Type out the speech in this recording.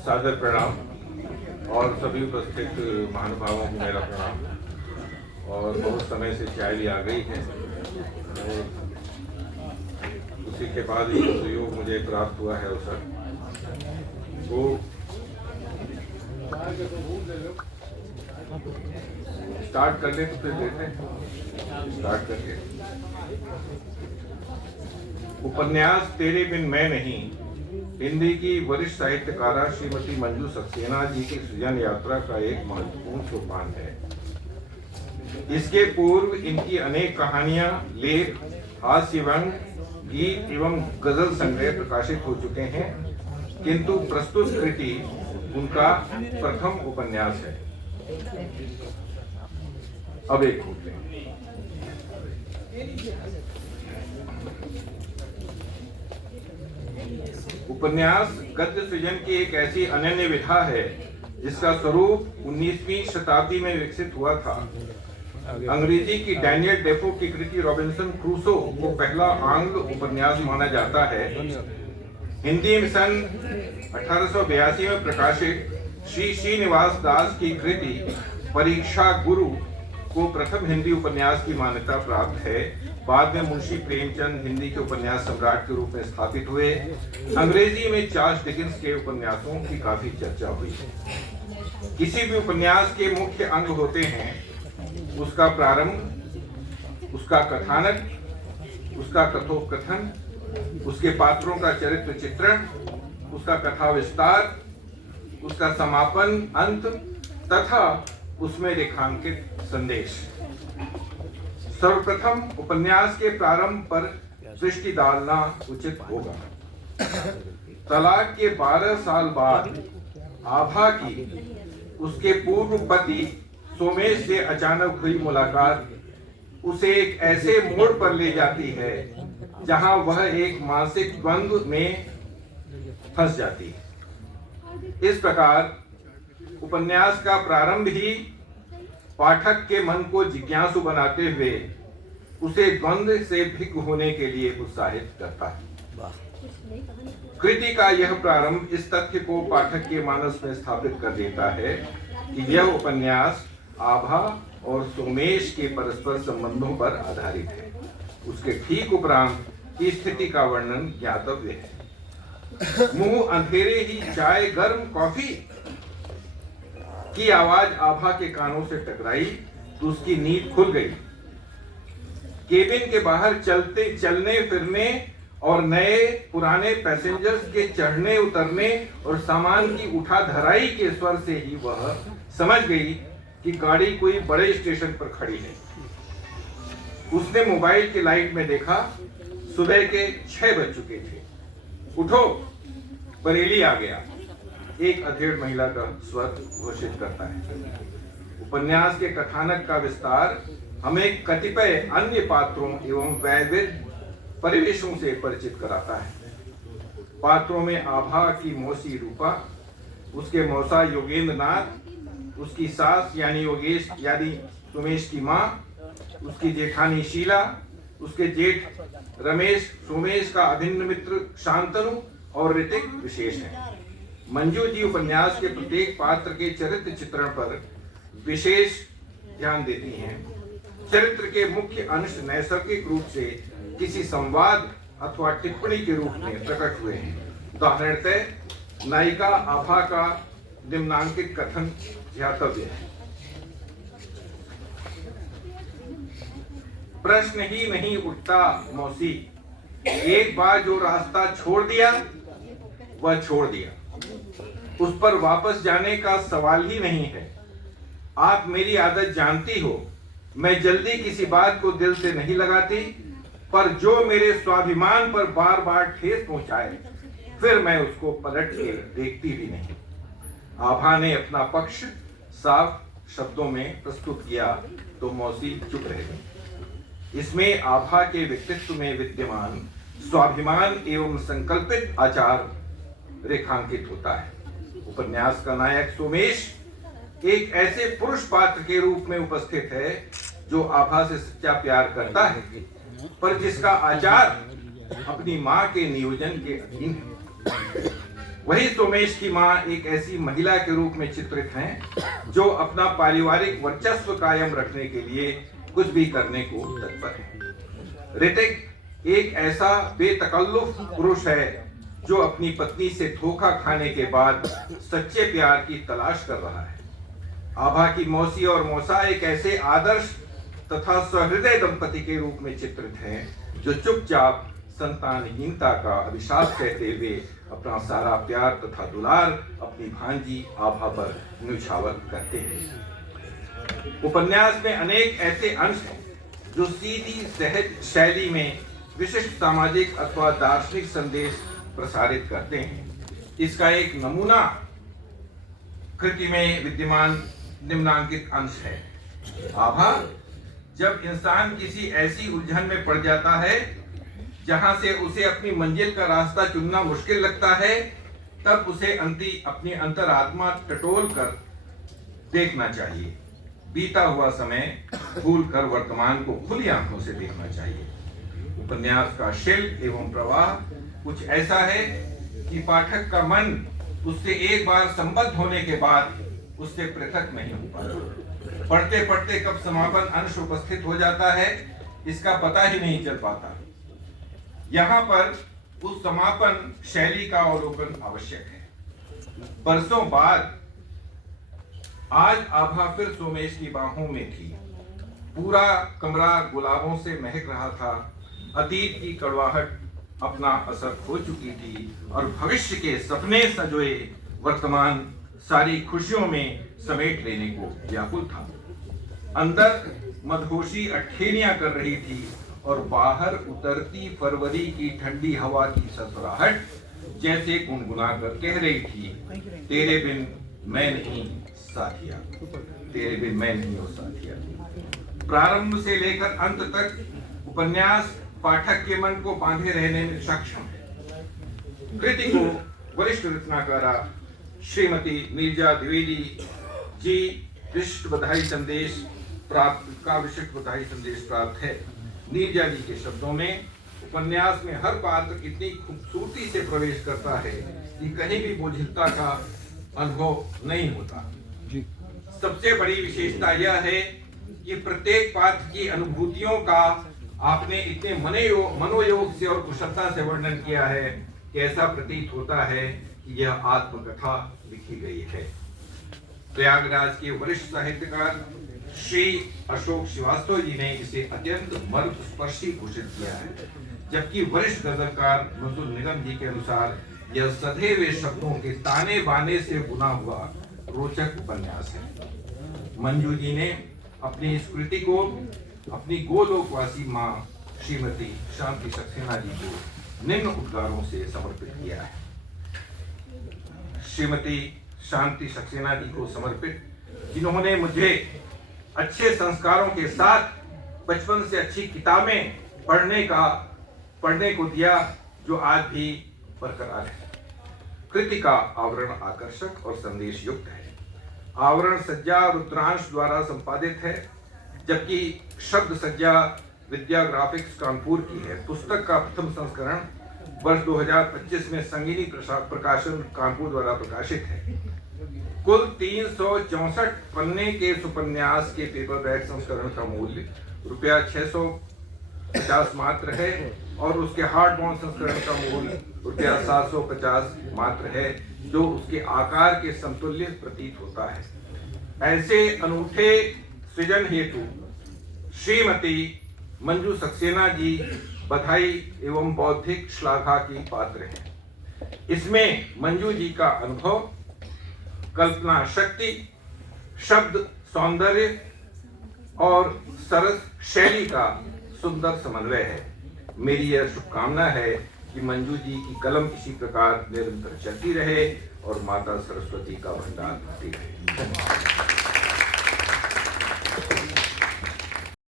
सादर प्रणाम और सभी उपस्थित महानुभावों को मेरा प्रणाम। और बहुत समय से चाय आ गई है और उसी के बाद ये सहयोग मुझे प्राप्त हुआ है अवसर। तो स्टार्ट कर ले तो फिर देते हैं स्टार्ट करके। उपन्यास तेरे बिन मैं नहीं हिंदी की वरिष्ठ साहित्यकारा श्रीमती मंजू सक्सेना जी की सृजन यात्रा का एक महत्वपूर्ण सोपान है। इसके पूर्व इनकी अनेक कहानियां, लेख, हास्य व्यंग, गीत एवं गजल संग्रह प्रकाशित हो चुके हैं, किंतु प्रस्तुत कृति उनका प्रथम उपन्यास है। अब एक खोलते हैं। उपन्यास गद्य सृजन की एक ऐसी अनन्य विधा है जिसका स्वरूप 19वीं शताब्दी में विकसित हुआ था। अंग्रेजी की डैनियल डेफो की कृति रॉबिन्सन क्रूसो को पहला आंग्ल उपन्यास माना जाता है। हिंदी में सन 1882 में प्रकाशित श्री श्रीनिवास दास की कृति परीक्षा गुरु को प्रथम हिंदी उपन्यास की मान्यता प्राप्त है। बाद में मुंशी प्रेमचंद हिंदी के उपन्यास सम्राट के रूप में स्थापित हुए। अंग्रेजी में चार्ल्स डिकेंस के उपन्यासों की काफी चर्चा हुई। किसी भी उपन्यास के मुख्य अंग होते हैं उसका प्रारंभ, उसका कथानक, उसका कथोपकथन, उसके पात्रों का चरित्र चित्रण, उसका कथा विस्तार, उसका समापन अंत तथा उसमें रेखांकित संदेश। सर्वप्रथम उपन्यास के प्रारंभ पर दृष्टि डालना उचित होगा। तलाक के 12 साल बाद आभा की उसके पूर्व पति सोमेश से अचानक हुई मुलाकात उसे एक ऐसे मोड़ पर ले जाती है जहां वह एक मानसिक द्वंद्व में फंस जाती है। इस प्रकार उपन्यास का प्रारंभ ही पाठक के मन को जिज्ञासु बनाते हुए उसे द्वंद्व से भिन्न होने के लिए उत्साहित करता है। कृति का यह प्रारंभ इस तथ्य को पाठक के मानस में स्थापित कर देता है कि यह उपन्यास आभा और सोमेश के परस्पर संबंधों पर आधारित है। उसके ठीक उपरांत की स्थिति का वर्णन ज्ञातव्य है। मुंह अंधेरे ही चाय गर्म कॉफी की आवाज आभा के कानों से टकराई तो उसकी नींद खुल गई। केबिन के बाहर चलने फिरने और नए पुराने पैसेंजर्स के चढ़ने उतरने और सामान की उठा धराई के स्वर से ही वह समझ गई कि गाड़ी कोई बड़े स्टेशन पर खड़ी है। उसने मोबाइल की लाइट में देखा, सुबह के 6 बज चुके थे। उठो, बरेली आ गया, एक अधेड़ महिला का स्वर घोषित करता है। उपन्यास के कथानक का विस्तार हमें कतिपय अन्य पात्रों एवं वैविध्य परिवेशों से परिचित कराता है। पात्रों में आभा की मौसी रूपा, उसके मौसा योगेंद्र नाथ, उसकी सास यानी योगेश यानी सोमेश की माँ, उसकी जेठानी शीला, उसके जेठ रमेश, सोमेश का अभिन्न मित्र शांतनु और ऋतिक विशेष है। मंजू जी उपन्यास के प्रत्येक पात्र के चरित्र चित्रण पर विशेष ध्यान देती हैं। चरित्र के मुख्य अंश नैसर्गिक रूप से किसी संवाद अथवा टिप्पणी के रूप में प्रकट हुए हैं। उदाहरणतः नायिका आभा का निम्नांकित कथन ध्यातव्य है। प्रश्न ही नहीं उठता मौसी, एक बार जो रास्ता छोड़ दिया वह छोड़ दिया, उस पर वापस जाने का सवाल ही नहीं है। आप मेरी आदत जानती हो, मैं जल्दी किसी बात को दिल से नहीं लगाती, पर जो मेरे स्वाभिमान पर बार बार ठेस पहुंचाए फिर मैं उसको पलट के देखती भी नहीं। आभा ने अपना पक्ष साफ शब्दों में प्रस्तुत किया तो मौसी चुप रह गई। इसमें आभा के व्यक्तित्व में विद्यमान स्वाभिमान एवं संकल्पित आचार रेखांकित होता है। उपन्यास का नायक सोमेश एक ऐसे पुरुष पात्र के रूप में उपस्थित है जो आभा से सच्चा प्यार करता है, पर जिसका आचार अपनी मां के नियोजन के अधीन है। वही सोमेश की मां एक ऐसी महिला के रूप में चित्रित हैं जो अपना पारिवारिक वर्चस्व कायम रखने के लिए कुछ भी करने को तत्पर है। ऋतिक एक ऐसा बेतकल्लुफ पुरुष है जो अपनी पत्नी से धोखा खाने के बाद सच्चे प्यार की तलाश कर रहा है। आभा की मौसी और मौसा एक ऐसे आदर्श तथा सहृदय दंपति के रूप में चित्रित हैं जो चुपचाप संतानहीनता का अभिशाप कहते हुए अपना सारा प्यार तथा दुलार अपनी भांजी आभा पर न्यौछावर करते हैं। उपन्यास में अनेक ऐसे अंश हैं जो सीधी सहज शैली में विशिष्ट सामाजिक अथवा दार्शनिक संदेश प्रसारित करते हैं। इसका एक नमूना कृति में विद्यमान निम्नांकित अंश है। आभा जब इंसान किसी ऐसी उलझन में पड़ जाता है जहां से उसे अपनी मंजिल का रास्ता चुनना मुश्किल लगता है, तब उसे अपनी अंतरात्मा टटोल कर देखना चाहिए। बीता हुआ समय भूल कर वर्तमान को खुली आंखों से देखना चाहिए। उपन्यास का शिल्प एवं प्रवाह कुछ ऐसा है कि पाठक का मन उससे एक बार संबद्ध होने के बाद उससे पृथक नहीं हो पाता। पढ़ते पढ़ते कब समापन अंश उपस्थित हो जाता है इसका पता ही नहीं चल पाता। यहाँ पर उस समापन शैली का अवलोकन आवश्यक है। बरसों बाद आज आभा फिर सोमेश की बाहों में थी। पूरा कमरा गुलाबों से महक रहा था। अतीत की कड़वाहट अपना असर खो चुकी थी और भविष्य के सपने संजोए वर्तमान सारी खुशियों में समेट लेने को व्याकुल था। अंदर मदहोशी अठखेलियां कर रही थी और बाहर उतरती फरवरी की ठंडी हवा की ससुराहट जैसे गुनगुना कर कह रही थी, तेरे बिन मैं नहीं साथिया, तेरे बिन मैं नहीं हो साथिया। प्रारंभ से लेकर अंत तक उपन्यास पाठक के मन को बांधे रहने में सक्षम है। कृति को वरिष्ठ रचनाकारा श्रीमती नीरजा द्विवेदी जी विशिष्ट बधाई संदेश प्राप्त है। नीरजा जी के शब्दों में उपन्यास में हर पात्र इतनी खूबसूरती से प्रवेश करता है कि कहीं भी बोझिलता का अनुभव नहीं होता। सबसे बड़ी विशेषता यह है कि प्रत्येक पात्र की अनुभूतियों का आपने इतने मनोयोग से और कुशलता से वर्णन किया है कि ऐसा प्रतीत होता है कि यह आत्मकथा लिखी गई है। प्रयागराज के वरिष्ठ साहित्यकार श्री अशोक श्रीवास्तव जी ने इसे अत्यंत मर्म स्पर्शी घोषित किया है, जबकि वरिष्ठ गजलकार मंसूर निगम जी के अनुसार यह सधे हुए शब्दों के ताने बाने से बुना हुआ रोचक उपन्यास है। मंजू जी ने अपनी इस कृति को अपनी गोलोकवासी मां श्रीमती शांति सक्सेना जी को निम्न उद्गारों से समर्पित किया है। श्रीमती शांति सक्सेना जी को समर्पित, जिन्होंने मुझे अच्छे संस्कारों के साथ बचपन से अच्छी किताबें पढ़ने को दिया, जो आज भी बरकरार है। कृति का आवरण आकर्षक और संदेश युक्त है। आवरण सज्जा रुद्रांश द्वारा संपादित है, जबकि शब्द सज्जा विद्या ग्राफिक्स कानपुर की है। पुस्तक का प्रथम संस्करण वर्ष 2025 में संगीनी प्रकाशन कानपुर द्वारा प्रकाशित है। कुल 364 पन्ने के इस उपन्यास के पेपरबैक संस्करण का मूल्य ₹650 मात्र है और उसके हार्ड बाउंड संस्करण का मूल्य ₹750 मात्र है, जो उसके आकार के समतुल्य प्रतीत होता है। ऐसे अनूठे सृजन हेतु श्रीमती मंजू सक्सेना जी बधाई एवं बौद्धिक श्लाघा की पात्र हैं। इसमें मंजू जी का अनुभव, कल्पना शक्ति, शब्द सौंदर्य और सरस शैली का सुंदर समन्वय है। मेरी यह शुभकामना है कि मंजू जी की कलम इसी प्रकार निरंतर चलती रहे और माता सरस्वती का भंडार भरती रहे।